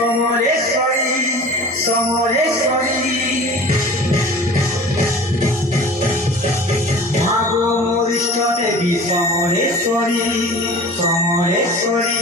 সমরেশ্বরী সমরেশ্বরী মাগো মরিষ্ট দেবী সমরেশ্বরী সমরেশ্বরী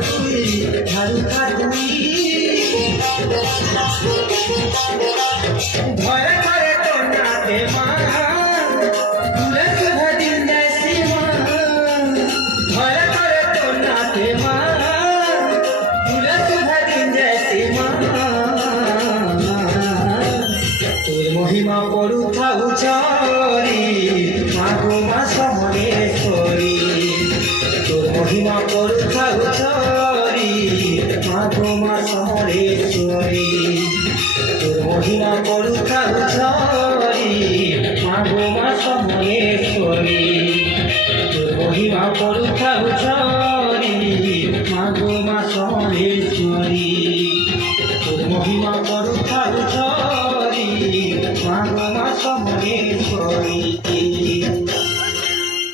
তুই ঝালুকা তুই ঘরে ঘরে তোর নাতে মা তুলে তুধা দিন যাইছি মা ঘরে ঘরে তোর নাতে মা তুলে তুধা দিন যাইছি মা তোর মহিমা পড়ুথা উচরি মাগো মা সমরেশ্বরী তোর মহিমা পড়ুথা উচরি মাগো মা সমরেশ্বরী তোর মহিমা পড়ুথা উচরি মাগো মা সমরেশ্বরী তোর মহিমা পড়ুথা উচরি মাগো মা সমরেশ্বরী তোর মহিমা পড়ুথা উচরি মাগো মা সমরেশ্বরী